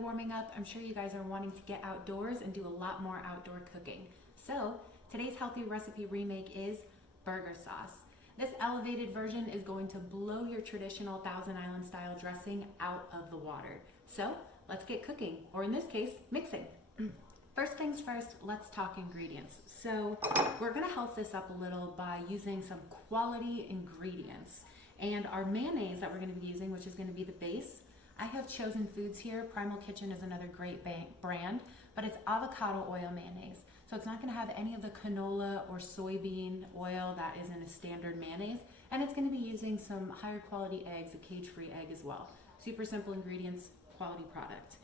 warming up, I'm sure you guys are wanting to get outdoors and do a lot more outdoor cooking. So today's healthy recipe remake is burger sauce. This elevated version is going to blow your traditional Thousand Island style dressing out of the water. So let's get cooking, or in this case, mixing. First things first, let's talk ingredients. So we're gonna health this up a little by using some quality ingredients. And our mayonnaise that we're gonna be using, which is gonna be the base, I have Chosen Foods here. Primal Kitchen is another great brand, but it's avocado oil mayonnaise. So it's not gonna have any of the canola or soybean oil that is in a standard mayonnaise. And it's gonna be using some higher quality eggs, a cage-free egg as well. Super simple ingredients, quality product.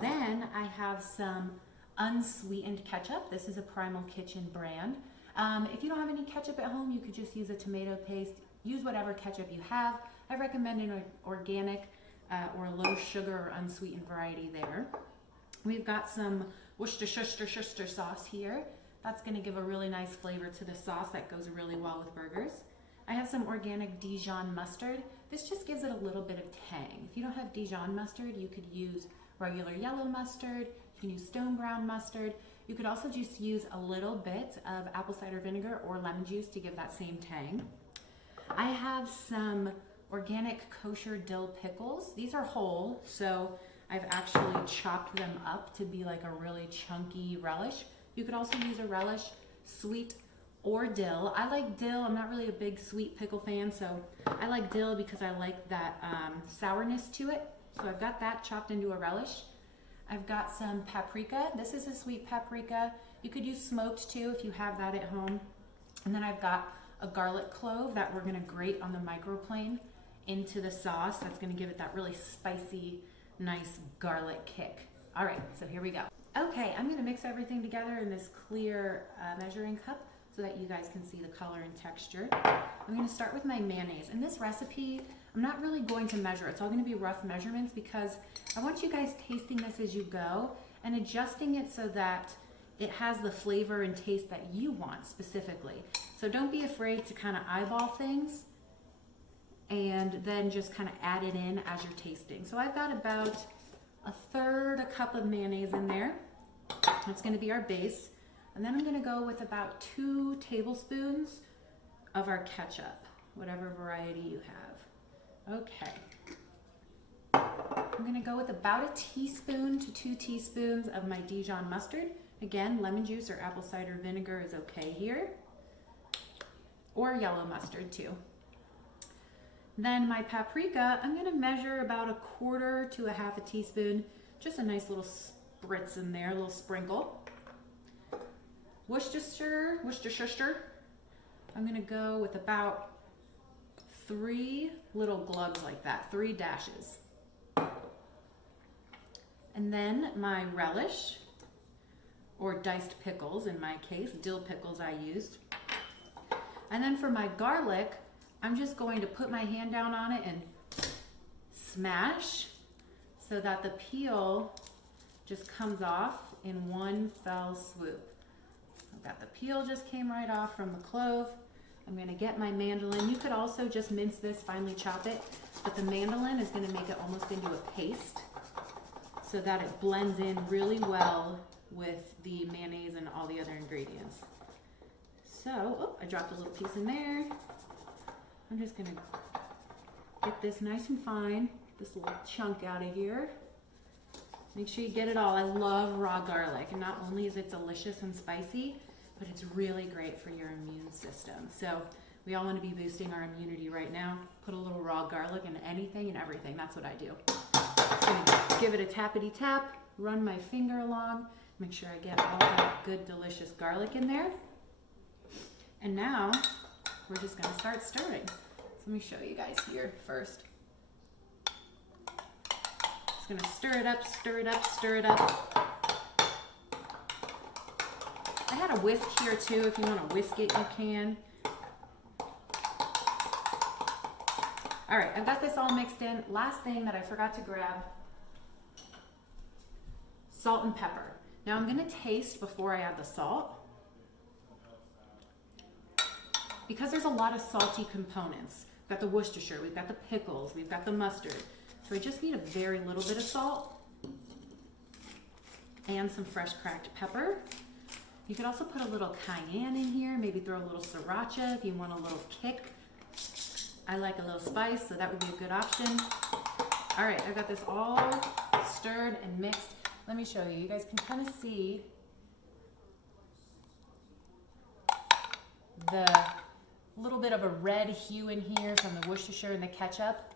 Then I have some unsweetened ketchup. This is a Primal Kitchen brand. If you don't have any ketchup at home, you could just use a tomato paste. Use whatever ketchup you have. I recommend an organic or low sugar or unsweetened variety there. We've got some Worcestershire sauce here. That's going to give a really nice flavor to the sauce that goes really well with burgers. I have some organic Dijon mustard. This just gives it a little bit of tang. If you don't have Dijon mustard, you could use regular yellow mustard. You can use stone brown mustard. You could also just use a little bit of apple cider vinegar or lemon juice to give that same tang. I have some organic kosher dill pickles. These are whole, so I've actually chopped them up to be like a really chunky relish. You could also use a relish, sweet or dill. I like dill. I'm not really a big sweet pickle fan, so I like dill because I like that sourness to it. So I've got that chopped into a relish. I've got some paprika. This is a sweet paprika. You could use smoked too if you have that at home. And then I've got a garlic clove that we're gonna grate on the microplane into the sauce. That's gonna give it that really spicy, nice garlic kick. All right, so here we go. Okay, I'm gonna mix everything together in this clear measuring cup so that you guys can see the color and texture. I'm gonna start with my mayonnaise. In this recipe, I'm not really going to measure. It's all gonna be rough measurements because I want you guys tasting this as you go and adjusting it so that it has the flavor and taste that you want specifically. So don't be afraid to kind of eyeball things and then just kind of add it in as you're tasting. So I've got about a cup of mayonnaise in there. That's gonna be our base. And then I'm gonna go with about 2 tablespoons of our ketchup, whatever variety you have. Okay. I'm gonna go with about a teaspoon to 2 teaspoons of my Dijon mustard. Again, lemon juice or apple cider vinegar is okay here, or yellow mustard too. Then my paprika, I'm gonna measure about 1/4 to 1/2 teaspoon, just a nice little spritz in there, a little sprinkle. Worcestershire, I'm gonna go with about 3 little globs like that, 3 dashes. And then my relish, or diced pickles in my case, dill pickles I used. And then for my garlic, I'm just going to put my hand down on it and smash so that the peel just comes off in one fell swoop. I've got the peel just came right off from the clove. I'm gonna get my mandolin. You could also just mince this, finely chop it, but the mandolin is gonna make it almost into a paste so that it blends in really well with the mayonnaise and all the other ingredients. So, oh, I dropped a little piece in there. I'm just gonna get this nice and fine, this little chunk out of here. Make sure you get it all. I love raw garlic, and not only is it delicious and spicy, but it's really great for your immune system. So we all want to be boosting our immunity right now. Put a little raw garlic in anything and everything. That's what I do. Just gonna give it a tappity tap, run my finger along, make sure I get all that good, delicious garlic in there. And now we're just gonna start stirring. So let me show you guys here first. Just gonna stir it up, stir it up, stir it up. I had a whisk here too. If you want to whisk it, you can. All right, I've got this all mixed in. Last thing that I forgot to grab, salt and pepper. Now I'm gonna taste before I add the salt, because there's a lot of salty components. We've got the Worcestershire, we've got the pickles, we've got the mustard. So I just need a very little bit of salt. and some fresh cracked pepper. You could also put a little cayenne in here, maybe throw a little sriracha if you want a little kick. I like a little spice, so that would be a good option. All right, I've got this all stirred and mixed. Let me show you. You guys can kind of see the little bit of a red hue in here from the Worcestershire and the ketchup.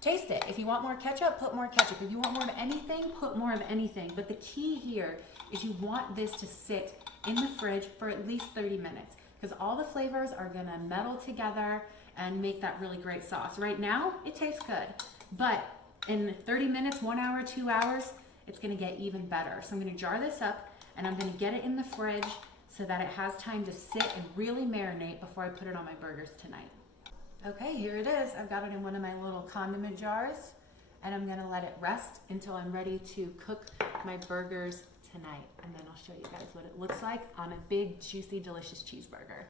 Taste it. If you want more ketchup, put more ketchup. If you want more of anything, put more of anything. But the key here is you want this to sit in the fridge for at least 30 minutes because all the flavors are gonna meld together and make that really great sauce. Right now, it tastes good, but in 30 minutes, 1 hour, 2 hours, it's gonna get even better. So I'm gonna jar this up and I'm gonna get it in the fridge so that it has time to sit and really marinate before I put it on my burgers tonight. Okay, here it is. I've got it in one of my little condiment jars and I'm gonna let it rest until I'm ready to cook my burgers tonight. And then I'll show you guys what it looks like on a big, juicy, delicious cheeseburger.